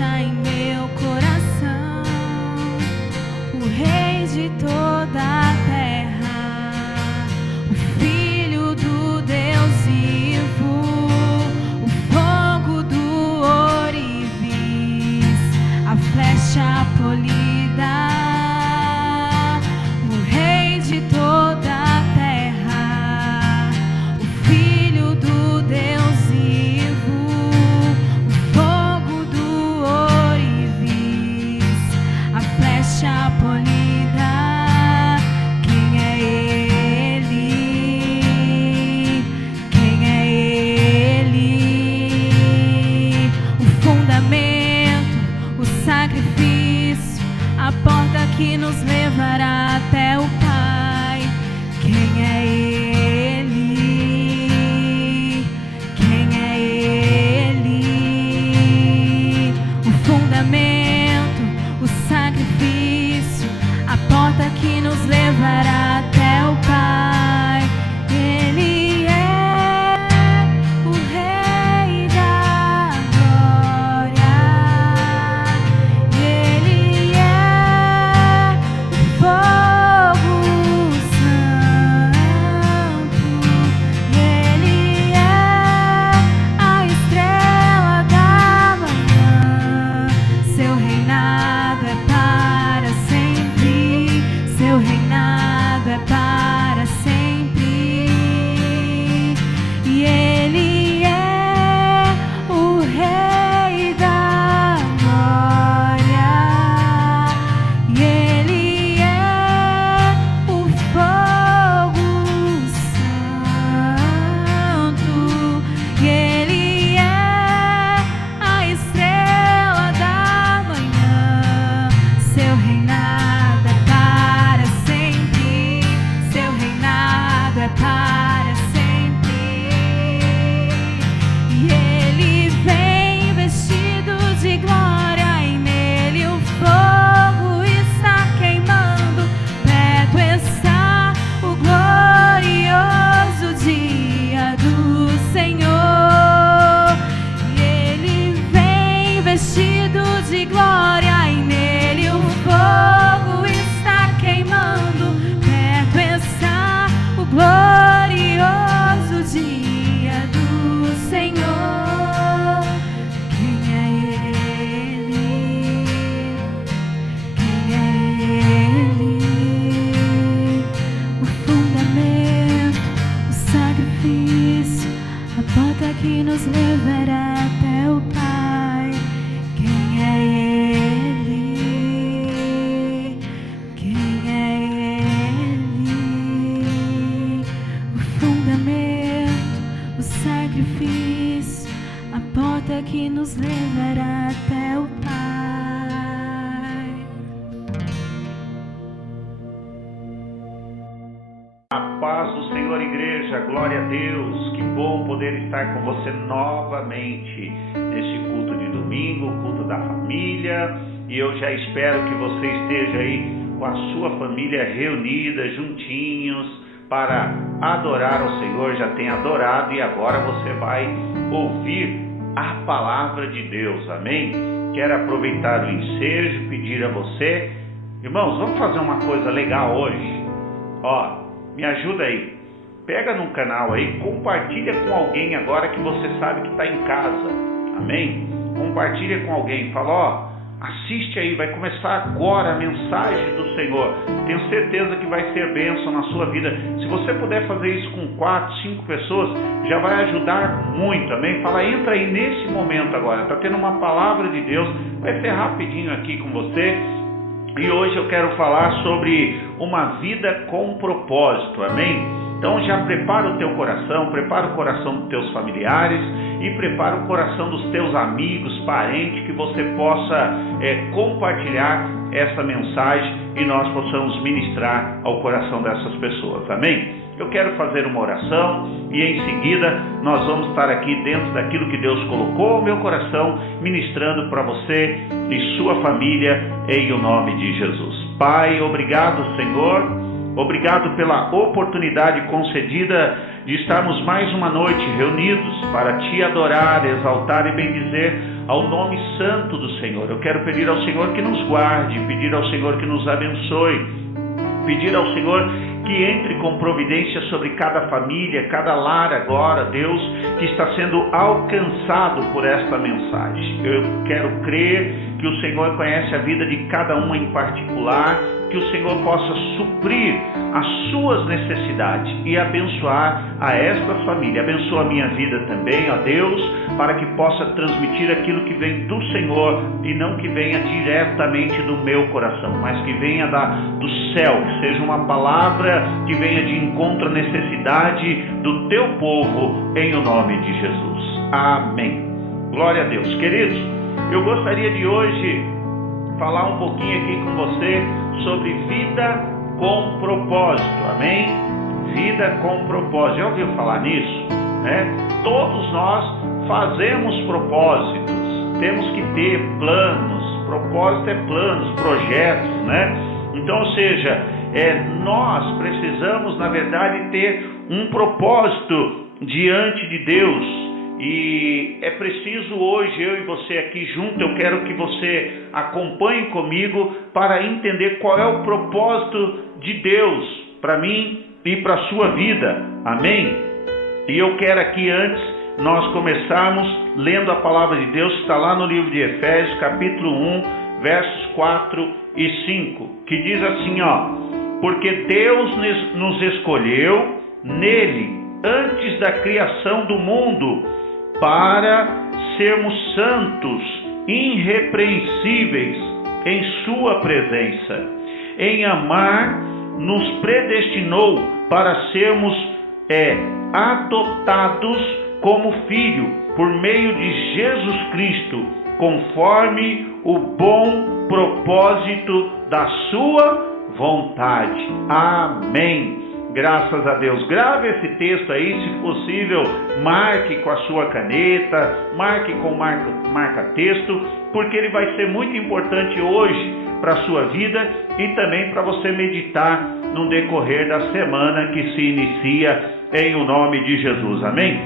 flecha em meu coração, o Rei de toda a terra, o Filho do Deus vivo, o fogo do ourives, a flecha polida, o Rei de toda a terra, o Filho do Deus vivo, o fogo do ourives, a flecha polida. Quem é Ele? Quem é Ele? O fundamento, o sacrifício, a porta que nos levará até o Pai. Quem é Ele? Quem é Ele? O fundamento, o sacrifício, a porta que nos levará até o Pai. Ele é o Rei da glória. Ele é o fogo santo. Ele é a estrela da manhã. Seu reinado é para sempre. Seu reinado é para sempre. E Ele é o Rei da glória. E Ele é o fogo santo. E Ele é a estrela da manhã. Seu reinado é para sempre. Seu reinado é para sempre. E Ele vem vestido de glória, e nele o fogo está queimando. Perto está o glorioso dia do Senhor. E Ele vem vestido de glória, e nele o fogo está queimando. Perto está o glorioso dia do Senhor. Quem é Ele? Quem é Ele? O fundamento, o sacrifício, a porta que nos levará até o Pai. Quem é Ele? Quem é Ele? O fundamento, o sacrifício, a porta que nos levará até o Pai. A paz do Senhor, igreja, glória a Deus, que bom poder estar com você novamente neste culto de domingo, culto da família, e eu já espero que você esteja aí com a sua família reunida, juntinhos, para adorar ao Senhor. Já tem adorado e agora você vai ouvir a palavra de Deus, amém? Quero aproveitar o ensejo, pedir a você, irmãos, vamos fazer uma coisa legal hoje, ó. Me ajuda aí, pega num canal aí, compartilha com alguém agora que você sabe que está em casa, amém? Compartilha com alguém, fala, ó, assiste aí, vai começar agora a mensagem do Senhor, tenho certeza que vai ser bênção na sua vida. Se você puder fazer isso com 4, 5 pessoas, já vai ajudar muito, amém? Fala, entra aí nesse momento agora, está tendo uma palavra de Deus, vai ser rapidinho aqui com você. E hoje eu quero falar sobre uma vida com propósito, amém? Então já prepara o teu coração, prepara o coração dos teus familiares e prepara o coração dos teus amigos, parentes, que você possa compartilhar essa mensagem e nós possamos ministrar ao coração dessas pessoas, amém? Eu quero fazer uma oração e em seguida nós vamos estar aqui dentro daquilo que Deus colocou no meu coração, ministrando para você e sua família em o nome de Jesus. Pai, obrigado, Senhor, obrigado pela oportunidade concedida de estarmos mais uma noite reunidos para Te adorar, exaltar e bendizer ao nome santo do Senhor. Eu quero pedir ao Senhor que nos guarde, pedir ao Senhor que nos abençoe, pedir ao Senhor que entre com providência sobre cada família, cada lar agora, Deus, que está sendo alcançado por esta mensagem. Eu quero crer que o Senhor conhece a vida de cada um em particular, que o Senhor possa suprir as suas necessidades e abençoar a esta família. Abençoa a minha vida também, ó Deus, para que possa transmitir aquilo que vem do Senhor e não que venha diretamente do meu coração, mas que venha do céu, que seja uma palavra que venha de encontro à necessidade do teu povo, em o nome de Jesus. Amém. Glória a Deus. Queridos, eu gostaria de hoje falar um pouquinho aqui com você sobre vida com propósito, amém? Vida com propósito, já ouviu falar nisso? Todos nós fazemos propósitos, temos que ter planos, propósito é planos, projetos, Então, ou seja, nós precisamos, na verdade, ter um propósito diante de Deus. E é preciso hoje, eu e você aqui junto, eu quero que você acompanhe comigo para entender qual é o propósito de Deus para mim e para a sua vida, amém? E eu quero aqui, antes nós começarmos lendo a palavra de Deus, está lá no livro de Efésios, capítulo 1, versos 4 e 5, que diz assim, porque Deus nos escolheu nele, antes da criação do mundo, para sermos santos, irrepreensíveis em sua presença. Em amar, nos predestinou para sermos adotados como filho, por meio de Jesus Cristo, conforme o bom propósito da sua vontade. Amém. Graças a Deus. Grave esse texto aí, se possível, marque com a sua caneta, marque com marca-texto, porque ele vai ser muito importante hoje para a sua vida e também para você meditar no decorrer da semana que se inicia em o nome de Jesus. Amém?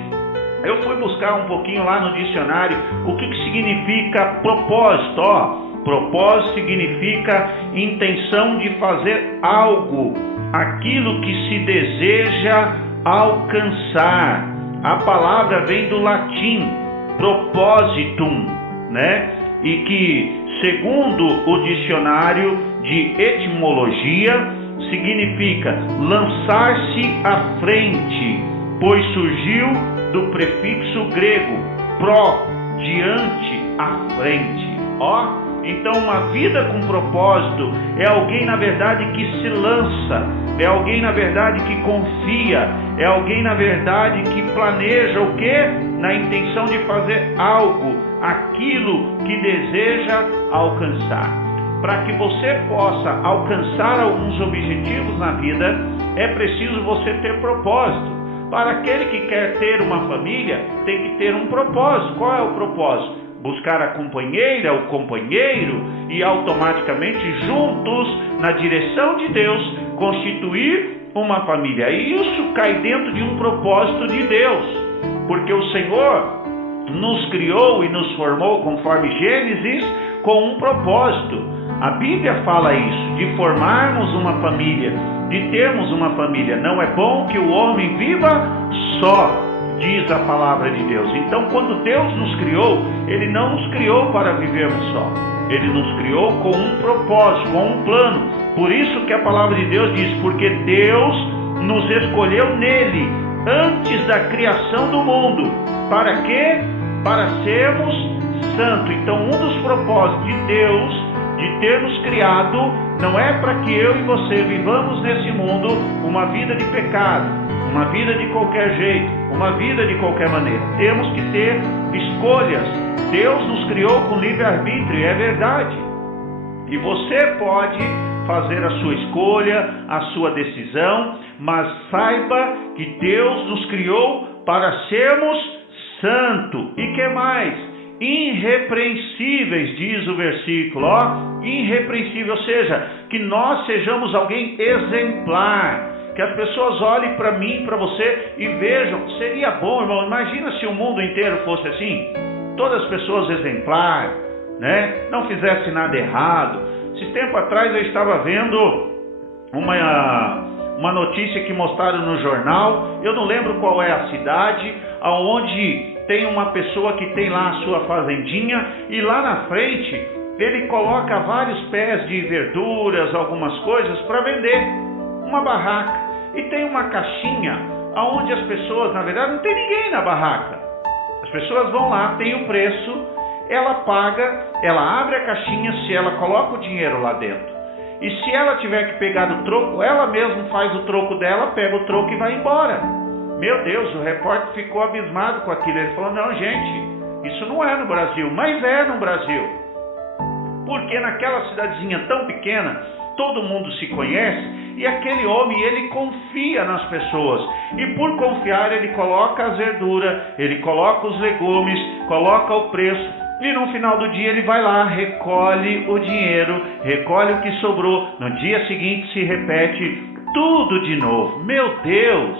Eu fui buscar um pouquinho lá no dicionário o que significa propósito. Propósito significa intenção de fazer algo, aquilo que se deseja alcançar. A palavra vem do latim propositum, E que, segundo o dicionário de etimologia, significa lançar-se à frente, pois surgiu do prefixo grego pro, diante, à frente. Então, uma vida com propósito é alguém, na verdade, que se lança, é alguém, na verdade, que confia, é alguém, na verdade, que planeja o quê? Na intenção de fazer algo, aquilo que deseja alcançar. Para que você possa alcançar alguns objetivos na vida, é preciso você ter propósito. Para aquele que quer ter uma família, tem que ter um propósito. Qual é o propósito? Buscar a companheira, o companheiro e automaticamente juntos, na direção de Deus, constituir uma família. E isso cai dentro de um propósito de Deus, porque o Senhor nos criou e nos formou, conforme Gênesis, com um propósito. A Bíblia fala isso, de formarmos uma família, de termos uma família. Não é bom que o homem viva só, diz a palavra de Deus. Então, quando Deus nos criou, Ele não nos criou para vivermos só. Ele nos criou com um propósito, com um plano. Por isso que a palavra de Deus diz, porque Deus nos escolheu nele, antes da criação do mundo. Para quê? Para sermos santos. Então, um dos propósitos de Deus, de ter nos criado, não é para que eu e você vivamos nesse mundo uma vida de pecado, uma vida de qualquer jeito, uma vida de qualquer maneira. Temos que ter escolhas. Deus nos criou com livre-arbítrio, é verdade. E você pode fazer a sua escolha, a sua decisão, mas saiba que Deus nos criou para sermos santos. E que mais? Irrepreensíveis, diz o versículo, irrepreensível, ou seja, que nós sejamos alguém exemplar, que as pessoas olhem para mim, para você e vejam. Seria bom, irmão, imagina se o mundo inteiro fosse assim, todas as pessoas exemplar, né? Não fizesse nada errado. Esse tempo atrás eu estava vendo uma notícia que mostraram no jornal, eu não lembro qual é a cidade, aonde tem uma pessoa que tem lá a sua fazendinha e lá na frente ele coloca vários pés de verduras, algumas coisas para vender, uma barraca, e tem uma caixinha aonde as pessoas, na verdade não tem ninguém na barraca, as pessoas vão lá, tem o preço, ela paga, ela abre a caixinha, se ela coloca o dinheiro lá dentro, e se ela tiver que pegar o troco, ela mesma faz o troco dela, pega o troco e vai embora. Meu Deus, o repórter ficou abismado com aquilo. Ele falou, não gente, isso não é no Brasil. Mas é no Brasil. Porque naquela cidadezinha tão pequena, todo mundo se conhece, e aquele homem, ele confia nas pessoas. E por confiar, ele coloca as verduras, ele coloca os legumes, coloca o preço. E no final do dia ele vai lá, recolhe o dinheiro, recolhe o que sobrou. No dia seguinte se repete tudo de novo. Meu Deus,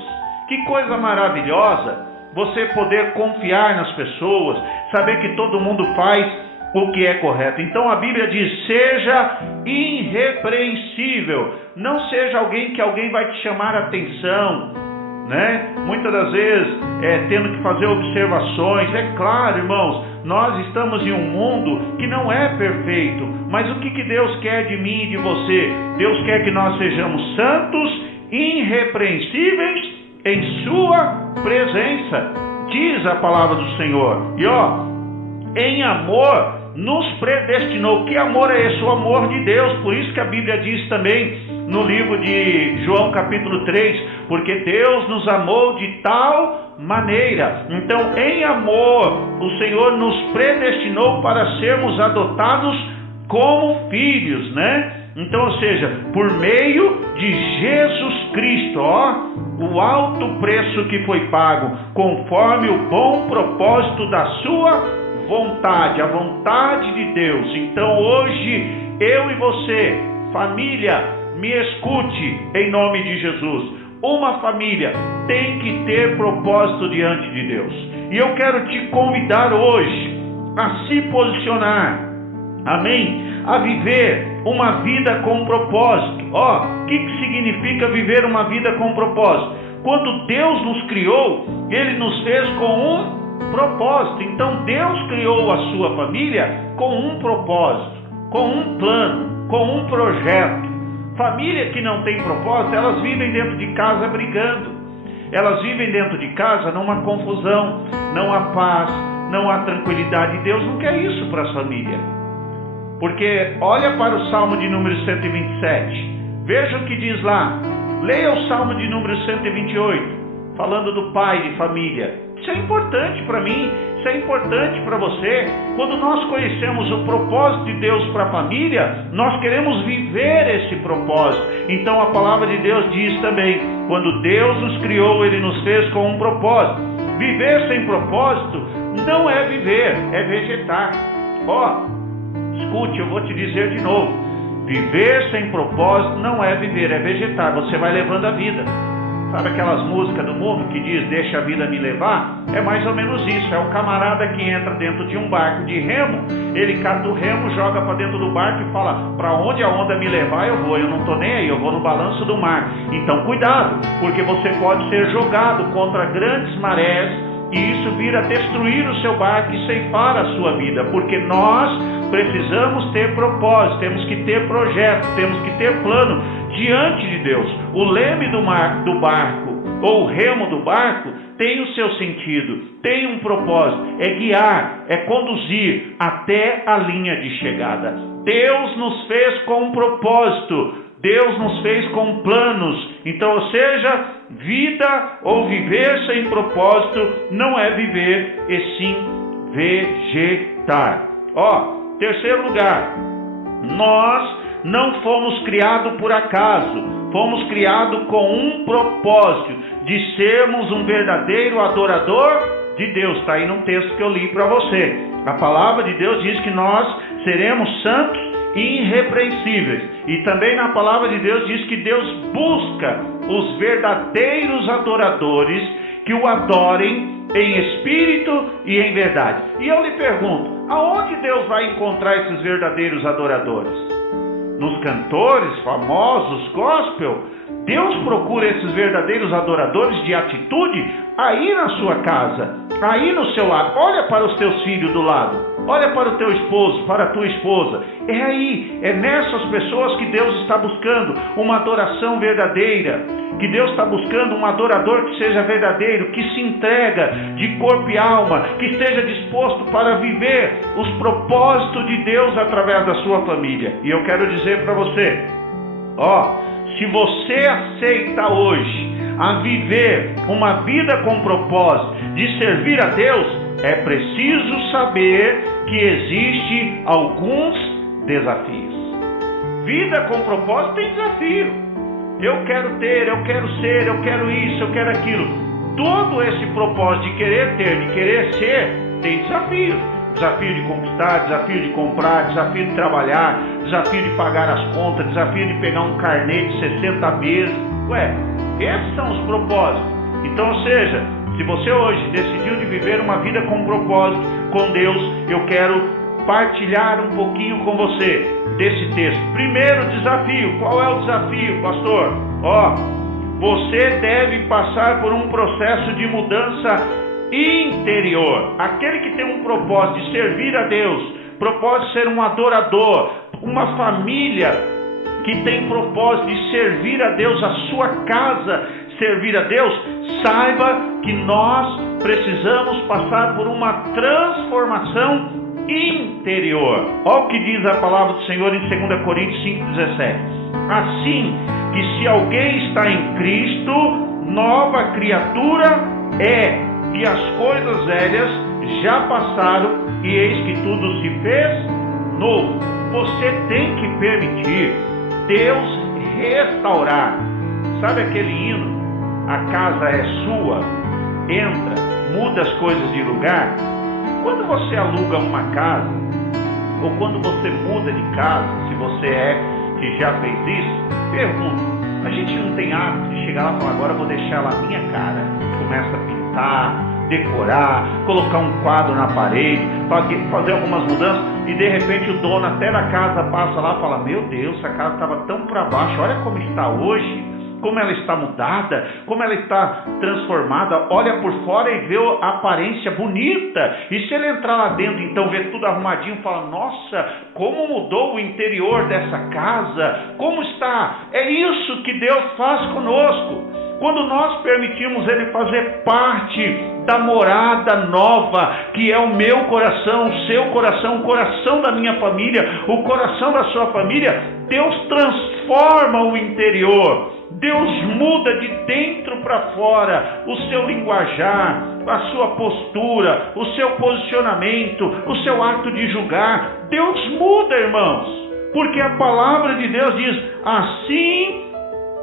que coisa maravilhosa você poder confiar nas pessoas, saber que todo mundo faz o que é correto. Então a Bíblia diz, seja irrepreensível. Não seja alguém que alguém vai te chamar a atenção, né? Muitas das vezes tendo que fazer observações. É claro, irmãos, nós estamos em um mundo que não é perfeito, mas o que Deus quer de mim e de você? Deus quer que nós sejamos santos, irrepreensíveis em sua presença, diz a palavra do Senhor. E em amor nos predestinou. Que amor é esse? O amor de Deus. Por isso que a Bíblia diz também no livro de João capítulo 3, porque Deus nos amou de tal maneira. Então, em amor, o Senhor nos predestinou para sermos adotados como filhos, né? Então, ou seja, por meio de Jesus Cristo, o alto preço que foi pago, conforme o bom propósito da sua vontade, a vontade de Deus. Então, hoje, eu e você, família, me escute em nome de Jesus. Uma família tem que ter propósito diante de Deus. E eu quero te convidar hoje a se posicionar, amém? A viver uma vida com propósito. O que significa viver uma vida com propósito? Quando Deus nos criou, Ele nos fez com um propósito. Então Deus criou a sua família com um propósito, com um plano, com um projeto. Família que não tem propósito, elas vivem dentro de casa brigando. Elas vivem dentro de casa numa confusão, não há paz, não há tranquilidade. Deus não quer isso para as famílias. Porque olha para o Salmo de número 127. Veja o que diz lá. Leia o Salmo de número 128, falando do pai de família. Isso é importante para mim, isso é importante para você. Quando nós conhecemos o propósito de Deus para a família, nós queremos viver esse propósito. Então a palavra de Deus diz também, quando Deus nos criou, Ele nos fez com um propósito. Viver sem propósito não é viver, é vegetar. Escute, eu vou te dizer de novo. Viver sem propósito não é viver, é vegetar. Você vai levando a vida. Sabe aquelas músicas do mundo que diz, deixa a vida me levar? É mais ou menos isso. É o camarada que entra dentro de um barco de remo, ele cata o remo, joga para dentro do barco e fala, para onde a onda me levar eu vou, eu não estou nem aí, eu vou no balanço do mar. Então cuidado, porque você pode ser jogado contra grandes marés e isso vir a destruir o seu barco e ceifar a sua vida, porque nós precisamos ter propósito, temos que ter projeto, temos que ter plano diante de Deus. O leme do barco, ou o remo do barco, tem o seu sentido, tem um propósito, é guiar, é conduzir até a linha de chegada. Deus nos fez com um propósito, Deus nos fez com planos. Então, ou seja, vida ou viver sem propósito não é viver, e sim vegetar. Terceiro lugar, nós não fomos criados por acaso, fomos criados com um propósito, de sermos um verdadeiro adorador de Deus. Está aí num texto que eu li para você. A palavra de Deus diz que nós seremos santos e irrepreensíveis. E também na palavra de Deus diz que Deus busca os verdadeiros adoradores que o adorem em espírito e em verdade. E eu lhe pergunto, aonde Deus vai encontrar esses verdadeiros adoradores? Nos cantores famosos, gospel? Deus procura esses verdadeiros adoradores de atitude aí na sua casa, aí no seu lar. Olha para os teus filhos do lado, olha para o teu esposo, para a tua esposa. É aí, é nessas pessoas que Deus está buscando uma adoração verdadeira, que Deus está buscando um adorador que seja verdadeiro, que se entrega de corpo e alma, que esteja disposto para viver os propósitos de Deus através da sua família. E eu quero dizer para você, se você aceita hoje a viver uma vida com propósito de servir a Deus, é preciso saber que existe alguns desafios. Vida com propósito tem desafio. Eu quero ter, eu quero ser, eu quero isso, eu quero aquilo. Todo esse propósito de querer ter, de querer ser, tem desafios. Desafio de conquistar, desafio de comprar, desafio de trabalhar, desafio de pagar as contas, desafio de pegar um carnê de 60 meses. Esses são os propósitos. Então, ou seja, se você hoje decidiu de viver uma vida com propósito, com Deus, eu quero partilhar um pouquinho com você desse texto. Primeiro desafio, qual é o desafio, pastor? Você deve passar por um processo de mudança interior. Aquele que tem um propósito de servir a Deus, propósito de ser um adorador, uma família que tem propósito de servir a Deus, a sua casa servir a Deus, saiba que nós precisamos passar por uma transformação interior. Olha o que diz a palavra do Senhor em 2 Coríntios 5,17. Assim que se alguém está em Cristo, nova criatura é, e as coisas velhas já passaram, e eis que tudo se fez novo. Você tem que permitir Deus restaurar. Sabe aquele hino? A casa é sua, entra, muda as coisas de lugar. Quando você aluga uma casa, ou quando você muda de casa, se você é que já fez isso, pergunta. A gente não tem hábito de chegar lá e falar, agora eu vou deixar lá a minha cara. Começa a pintar, decorar, colocar um quadro na parede, fazer algumas mudanças, e de repente o dono até da casa passa lá e fala, meu Deus, essa casa estava tão para baixo, olha como está hoje, como ela está mudada, como ela está transformada, olha por fora e vê a aparência bonita, e se ele entrar lá dentro, então vê tudo arrumadinho, fala, nossa, como mudou o interior dessa casa, como está, é isso que Deus faz conosco. Quando nós permitimos Ele fazer parte da morada nova, que é o meu coração, o seu coração, o coração da minha família, o coração da sua família, Deus transforma o interior, Deus muda de dentro para fora o seu linguajar, a sua postura, o seu posicionamento, o seu ato de julgar. Deus muda, irmãos, porque a palavra de Deus diz, assim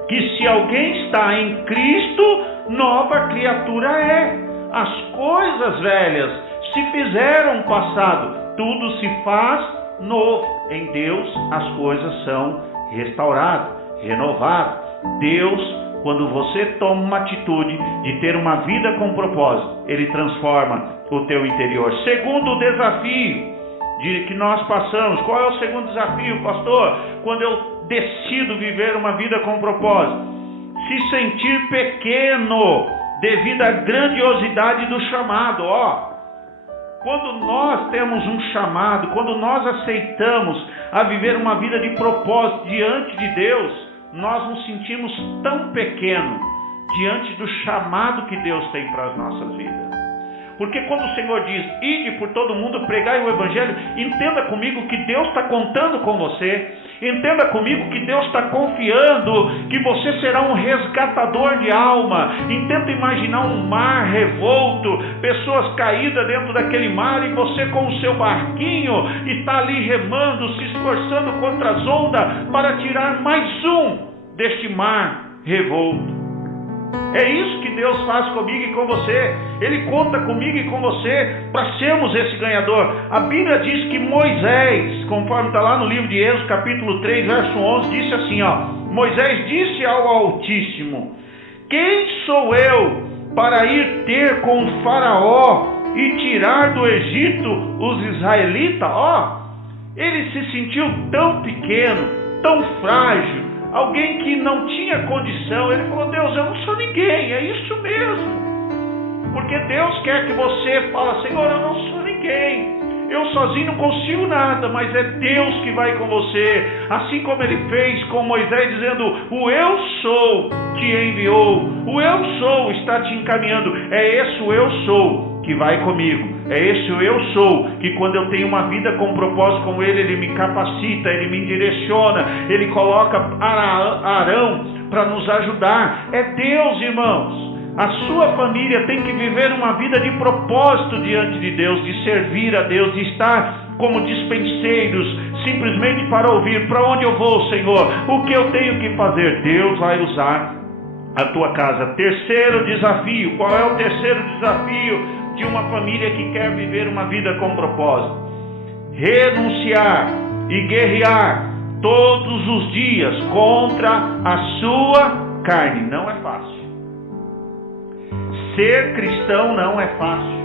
que se alguém está em Cristo, nova criatura é. As coisas velhas se fizeram passado, tudo se faz novo. Em Deus as coisas são restauradas, renovadas. Deus, quando você toma uma atitude de ter uma vida com propósito, Ele transforma o teu interior. Segundo desafio que nós passamos, qual é o segundo desafio, pastor? Quando eu decido viver uma vida com propósito, se sentir pequeno devido à grandiosidade do chamado. Quando nós temos um chamado, quando nós aceitamos a viver uma vida de propósito diante de Deus, nós nos sentimos tão pequenos diante do chamado que Deus tem para as nossas vidas. Porque quando o Senhor diz, ide por todo mundo, pregai o Evangelho, entenda comigo que Deus está contando com você. Entenda comigo que Deus está confiando que você será um resgatador de alma. Tenta imaginar um mar revolto, pessoas caídas dentro daquele mar, e você com o seu barquinho está ali remando, se esforçando contra as ondas para tirar mais um deste mar revolto. É isso que Deus faz comigo e com você. Ele conta comigo e com você para sermos esse ganhador. A Bíblia diz que Moisés, conforme está lá no livro de Êxodo, capítulo 3, verso 11, disse assim, Moisés disse ao Altíssimo, quem sou eu para ir ter com o faraó e tirar do Egito os israelitas. Ele se sentiu tão pequeno, tão frágil, alguém que não tinha condição. Ele falou: Deus, eu não sou ninguém. É isso mesmo. Porque Deus quer que você fale: Senhor, eu não sou ninguém. Eu sozinho não consigo nada, mas é Deus que vai com você. Assim como Ele fez com Moisés, dizendo: o eu sou te enviou. O eu sou está te encaminhando. É esse o eu sou que vai comigo. É esse o eu sou que, quando eu tenho uma vida com propósito com Ele, Ele me capacita, Ele me direciona, Ele coloca Arão para nos ajudar. É Deus, irmãos. A sua família tem que viver uma vida de propósito diante de Deus, de servir a Deus, de estar como dispenseiros, simplesmente para ouvir: para onde eu vou, Senhor? O que eu tenho que fazer? Deus vai usar a tua casa. Terceiro desafio. Qual é o terceiro desafio de uma família que quer viver uma vida com propósito? Renunciar e guerrear todos os dias contra a sua carne. Não é fácil. Ser cristão não é fácil.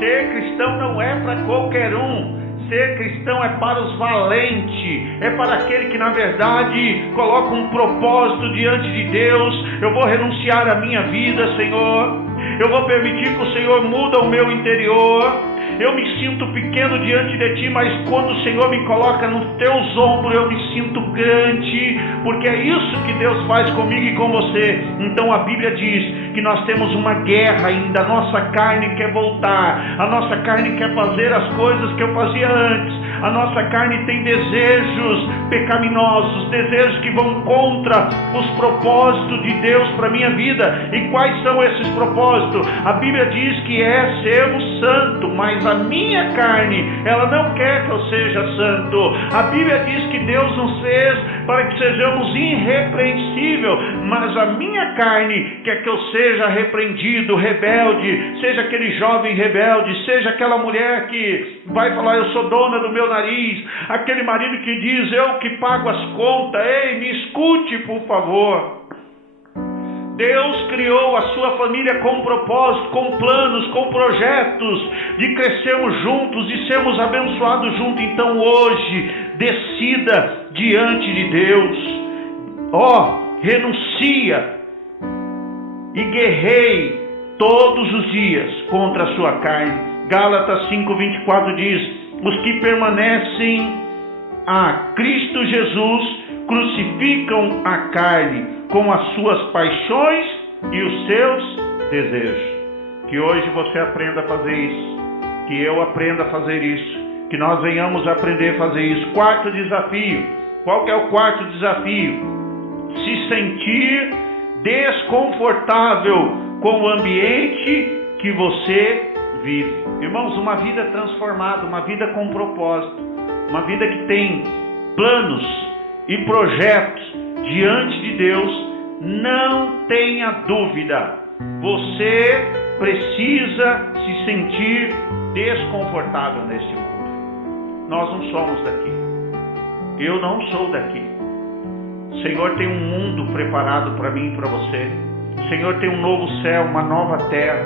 Ser cristão não é para qualquer um. Ser cristão é para os valentes. É para aquele que, na verdade, coloca um propósito diante de Deus. Eu vou renunciar à minha vida, Senhor. Eu vou permitir que o Senhor mude o meu interior. Eu me sinto pequeno diante de Ti, mas quando o Senhor me coloca nos Teus ombros, eu me sinto grande, porque é isso que Deus faz comigo e com você. Então a Bíblia diz que nós temos uma guerra ainda. A nossa carne quer voltar, a nossa carne quer fazer as coisas que eu fazia antes. A nossa carne tem desejos pecaminosos, desejos que vão contra os propósitos de Deus para a minha vida. E quais são esses propósitos? A Bíblia diz que é sermos santo, mas a minha carne, ela não quer que eu seja santo. A Bíblia diz que Deus nos fez para que sejamos irrepreensíveis, mas a minha carne quer que eu seja repreendido, rebelde, seja aquele jovem rebelde, seja aquela mulher que vai falar: eu sou dona do meu nariz, aquele marido que diz: eu que pago as contas. Ei, me escute, por favor. Deus criou a sua família com propósito, com planos, com projetos de crescermos juntos e sermos abençoados juntos. Então hoje, decida diante de Deus. Renuncia e guerreie todos os dias contra a sua carne. Gálatas 5:24 diz: os que permanecem a Cristo Jesus crucificam a carne com as suas paixões e os seus desejos. Que hoje você aprenda a fazer isso, que eu aprenda a fazer isso, que nós venhamos a aprender a fazer isso. Quarto desafio. Qual que é o quarto desafio? Se sentir desconfortável com o ambiente que você vive. Irmãos, uma vida transformada, uma vida com propósito, uma vida que tem planos e projetos diante de Deus, não tenha dúvida, você precisa se sentir desconfortável neste mundo. Nós não somos daqui. Eu não sou daqui. O Senhor tem um mundo preparado para mim e para você. O Senhor tem um novo céu, uma nova terra.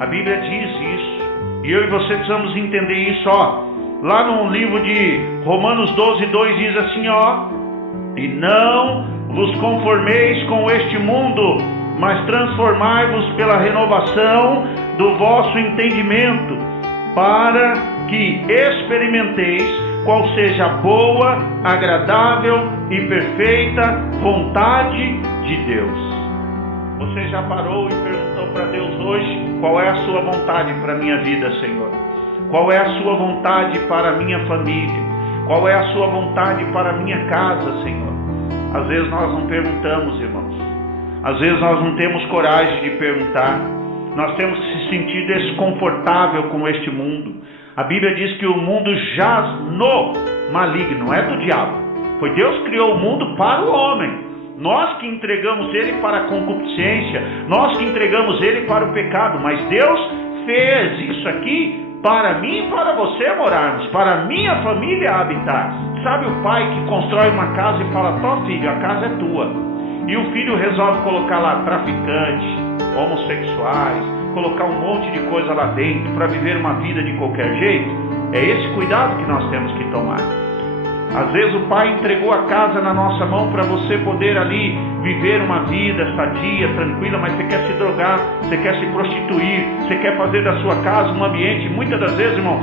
A Bíblia diz isso. E eu e você precisamos entender isso. Lá no livro de Romanos 12:2 diz assim: e não vos conformeis com este mundo, mas transformai-vos pela renovação do vosso entendimento, para que experimenteis qual seja a boa, agradável e perfeita vontade de Deus. Você já parou e perguntou para Deus hoje: qual é a sua vontade para a minha vida, Senhor? Qual é a sua vontade para a minha família? Qual é a sua vontade para a minha casa, Senhor? Às vezes nós não perguntamos, irmãos. Às vezes nós não temos coragem de perguntar. Nós temos que se sentir desconfortável com este mundo. A Bíblia diz que o mundo jaz no maligno, não é do diabo. Foi Deus que criou o mundo para o homem. Nós que entregamos ele para a concupiscência, nós que entregamos ele para o pecado, mas Deus fez isso aqui para mim e para você morarmos, para a minha família habitar. Sabe o pai que constrói uma casa e fala: tó filho, a casa é tua. E o filho resolve colocar lá traficante, homossexuais, colocar um monte de coisa lá dentro para viver uma vida de qualquer jeito. É esse cuidado que nós temos que tomar. Às vezes o pai entregou a casa na nossa mão para você poder ali viver uma vida sadia, tranquila, mas você quer se drogar, você quer se prostituir, você quer fazer da sua casa um ambiente. Muitas das vezes, irmãos,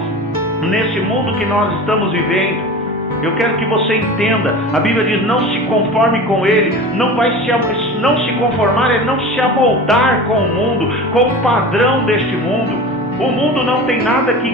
nesse mundo que nós estamos vivendo, eu quero que você entenda, a Bíblia diz, não se conforme com ele, não se conformar é não se amoldar com o mundo, com o padrão deste mundo. O mundo não tem nada que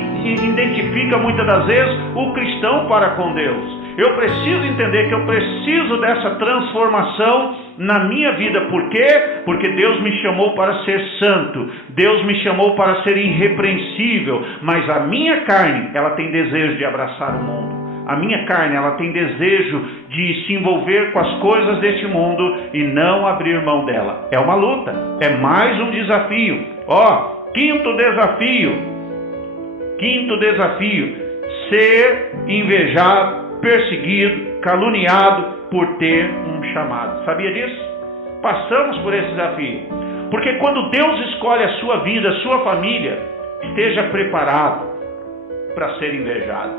identifica muitas das vezes o cristão para com Deus. Eu preciso entender que eu preciso dessa transformação na minha vida. Por quê? Porque Deus me chamou para ser santo. Deus me chamou para ser irrepreensível. Mas a minha carne, ela tem desejo de abraçar o mundo. A minha carne, ela tem desejo de se envolver com as coisas deste mundo e não abrir mão dela. É uma luta. É mais um desafio. Quinto desafio. Ser invejado, perseguido, caluniado por ter um chamado. Sabia disso? Passamos por esse desafio. Porque quando Deus escolhe a sua vida, a sua família, esteja preparado para ser invejado.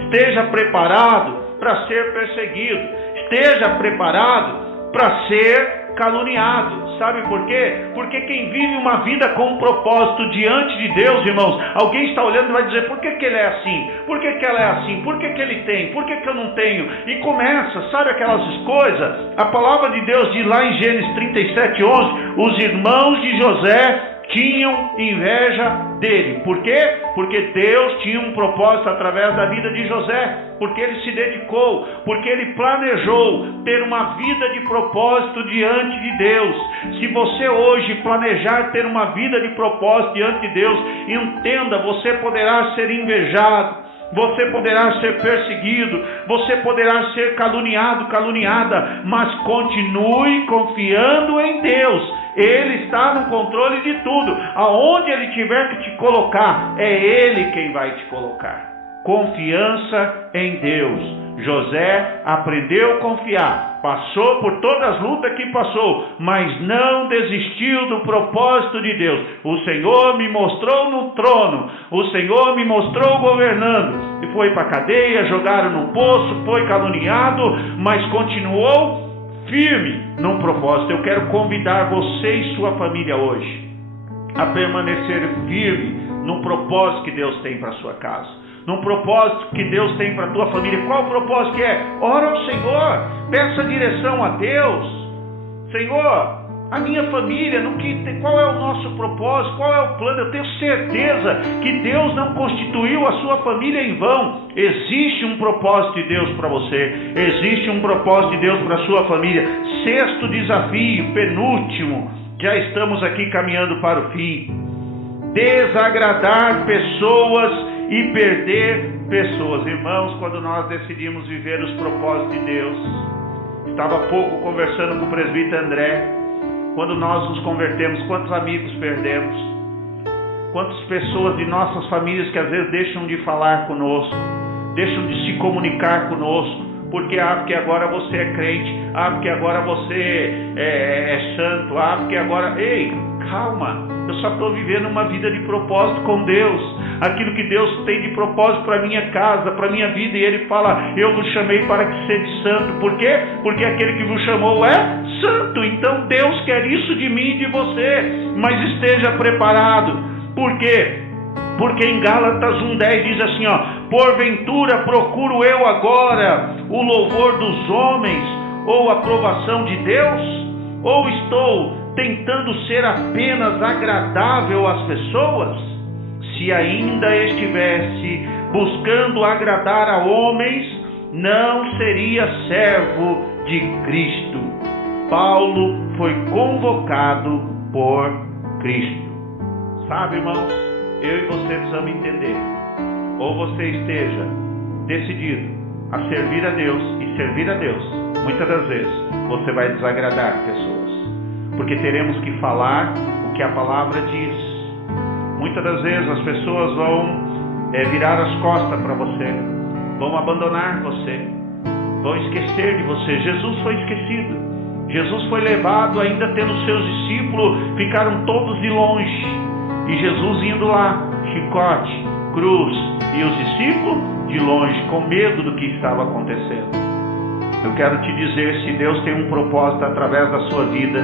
Esteja preparado para ser perseguido. Esteja preparado para ser caluniado. Sabe por quê? Porque quem vive uma vida com um propósito diante de Deus, irmãos, alguém está olhando e vai dizer, por que ele é assim? Por que ela é assim? Por que ele tem? Por que eu não tenho? E começa, sabe aquelas coisas? A palavra de Deus diz lá em Gênesis 37:11, os irmãos de José tinham inveja dele. Por quê? Porque Deus tinha um propósito através da vida de José, porque ele se dedicou, porque ele planejou ter uma vida de propósito diante de Deus. Se você hoje planejar ter uma vida de propósito diante de Deus, entenda, você poderá ser invejado, você poderá ser perseguido, você poderá ser caluniado, caluniada, mas continue confiando em Deus. Ele está no controle de tudo. Aonde Ele tiver que te colocar, é Ele quem vai te colocar. Confiança em Deus. José aprendeu a confiar, passou por todas as lutas que passou, mas não desistiu do propósito de Deus. O Senhor me mostrou no trono, o Senhor me mostrou governando, e foi para a cadeia, jogaram no poço, foi caluniado, mas continuou firme num propósito. Eu quero convidar você e sua família hoje a permanecer firme no propósito que Deus tem para a sua casa, num propósito que Deus tem para a tua família. Qual o propósito que é? Ora ao Senhor, peça direção a Deus. Senhor, a minha família, qual é o nosso propósito, qual é o plano? Eu tenho certeza que Deus não constituiu a sua família em vão. Existe um propósito de Deus para você, existe um propósito de Deus para a sua família. Sexto desafio, penúltimo, já estamos aqui caminhando para o fim. Desagradar pessoas e perder pessoas. Irmãos, quando nós decidimos viver os propósitos de Deus, estava há pouco conversando com o presbítero André. Quando nós nos convertemos, quantos amigos perdemos? Quantas pessoas de nossas famílias que às vezes deixam de falar conosco, deixam de se comunicar conosco, porque agora você é crente, porque agora você é santo, porque agora... Ei, calma, eu só estou vivendo uma vida de propósito com Deus, aquilo que Deus tem de propósito para minha casa, para minha vida, e Ele fala, eu vos chamei para que sede santo. Por quê? Porque aquele que vos chamou é santo. Então Deus quer isso de mim e de você, mas esteja preparado. Por quê? Porque em Gálatas 1:10 diz assim, porventura procuro eu agora o louvor dos homens ou a aprovação de Deus? Ou estou tentando ser apenas agradável às pessoas? Se ainda estivesse buscando agradar a homens, não seria servo de Cristo. Paulo foi convocado por Cristo. Sabe, irmãos, eu e você precisamos entender. Ou você esteja decidido a servir a Deus, e servir a Deus, muitas das vezes, você vai desagradar pessoas, porque teremos que falar o que a palavra diz. Muitas das vezes as pessoas vão virar as costas para você, vão abandonar você, vão esquecer de você. Jesus foi esquecido. Jesus foi levado, ainda tendo seus discípulos, ficaram todos de longe. E Jesus indo lá, chicote, cruz, e os discípulos de longe, com medo do que estava acontecendo. Eu quero te dizer, se Deus tem um propósito através da sua vida,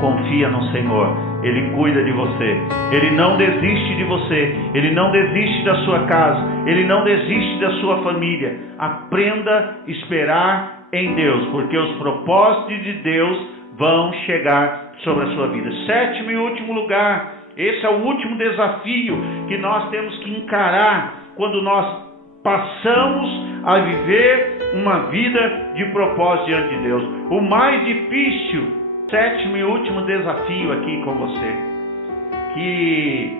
confia no Senhor. Ele cuida de você. Ele não desiste de você. Ele não desiste da sua casa. Ele não desiste da sua família. Aprenda a esperar em Deus, porque os propósitos de Deus vão chegar sobre a sua vida. Sétimo e último lugar, esse é o último desafio que nós temos que encarar quando nós passamos a viver uma vida de propósito diante de Deus. O mais difícil, sétimo e último desafio aqui com você, que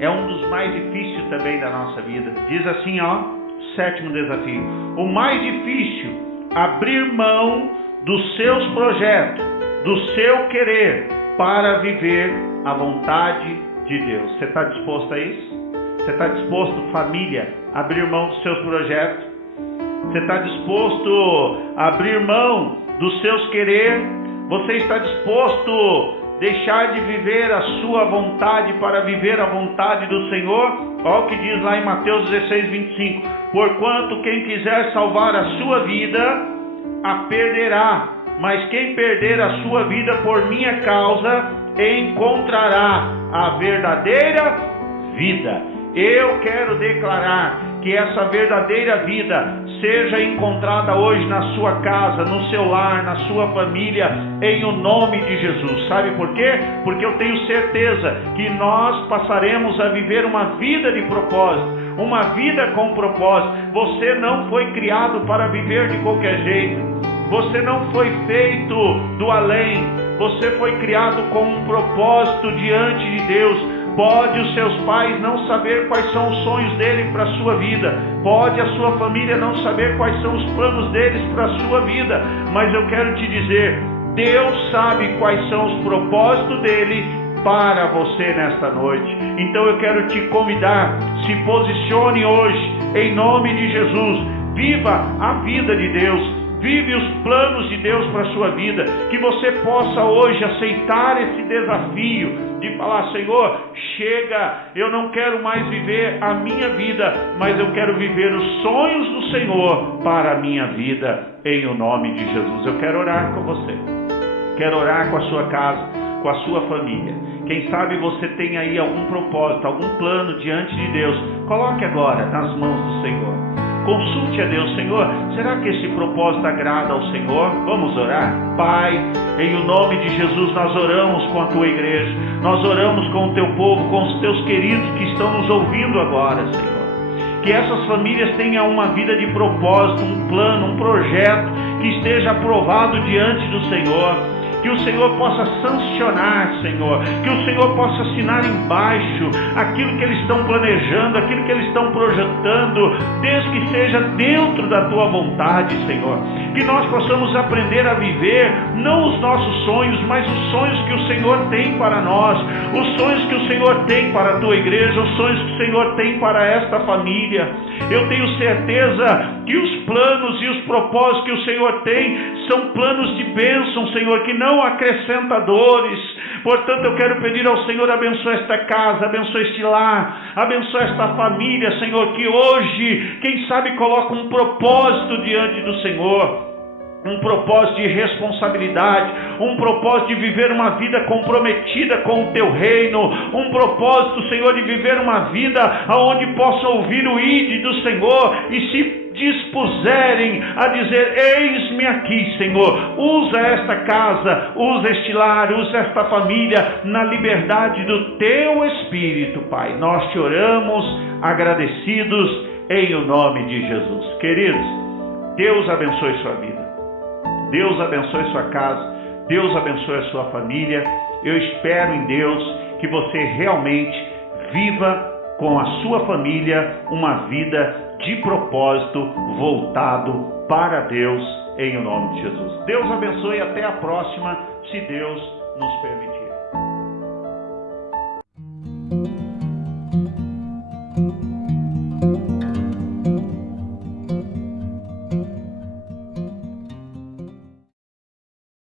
é um dos mais difíceis também da nossa vida. Diz assim, sétimo desafio. O mais difícil, abrir mão dos seus projetos, do seu querer, para viver a vontade de Deus. Você está disposto a isso? Você está disposto, família, a abrir mão dos seus projetos? Você está disposto a abrir mão dos seus querer? Você está disposto a deixar de viver a sua vontade para viver a vontade do Senhor? Olha o que diz lá em Mateus 16, 25. Porquanto quem quiser salvar a sua vida, a perderá. Mas quem perder a sua vida por minha causa, encontrará a verdadeira vida. Eu quero declarar que essa verdadeira vida seja encontrada hoje na sua casa, no seu lar, na sua família, em o nome de Jesus. Sabe por quê? Porque eu tenho certeza que nós passaremos a viver uma vida de propósito, uma vida com propósito. Você não foi criado para viver de qualquer jeito. Você não foi feito do além. Você foi criado com um propósito diante de Deus. Pode os seus pais não saber quais são os sonhos dele para a sua vida. Pode a sua família não saber quais são os planos deles para a sua vida. Mas eu quero te dizer, Deus sabe quais são os propósitos dele para você nesta noite. Então eu quero te convidar, se posicione hoje, em nome de Jesus. Viva a vida de Deus. Vive os planos de Deus para a sua vida. Que você possa hoje aceitar esse desafio de falar, Senhor, chega, eu não quero mais viver a minha vida, mas eu quero viver os sonhos do Senhor para a minha vida, em o nome de Jesus. Eu quero orar com você. Quero orar com a sua casa, com a sua família. Quem sabe você tem aí algum propósito, algum plano diante de Deus. Coloque agora nas mãos do Senhor. Consulte a Deus, Senhor, será que esse propósito agrada ao Senhor? Vamos orar? Pai, em o nome de Jesus nós oramos com a Tua igreja, nós oramos com o Teu povo, com os Teus queridos que estão nos ouvindo agora, Senhor. Que essas famílias tenham uma vida de propósito, um plano, um projeto que esteja aprovado diante do Senhor. Que o Senhor possa sancionar, Senhor. Que o Senhor possa assinar embaixo aquilo que eles estão planejando, aquilo que eles estão projetando, desde que seja dentro da Tua vontade, Senhor. Que nós possamos aprender a viver, não os nossos sonhos, mas os sonhos que o Senhor tem para nós, os sonhos que o Senhor tem para a Tua igreja, os sonhos que o Senhor tem para esta família. Eu tenho certeza que os planos e os propósitos que o Senhor tem são planos de bênção, Senhor, que não acrescenta dores. Portanto, eu quero pedir ao Senhor, abençoe esta casa, abençoe este lar, abençoe esta família, Senhor, que hoje, quem sabe, coloca um propósito diante do Senhor. Um propósito de responsabilidade, um propósito de viver uma vida comprometida com o Teu reino, um propósito, Senhor, de viver uma vida onde possa ouvir o ide do Senhor e se dispuserem a dizer, eis-me aqui, Senhor. Usa esta casa, usa este lar, usa esta família na liberdade do Teu Espírito, Pai. Nós te oramos agradecidos em o nome de Jesus. Queridos, Deus abençoe sua vida. Deus abençoe sua casa, Deus abençoe a sua família. Eu espero em Deus que você realmente viva com a sua família uma vida de propósito voltado para Deus, em o nome de Jesus. Deus abençoe e até a próxima, se Deus nos permitir.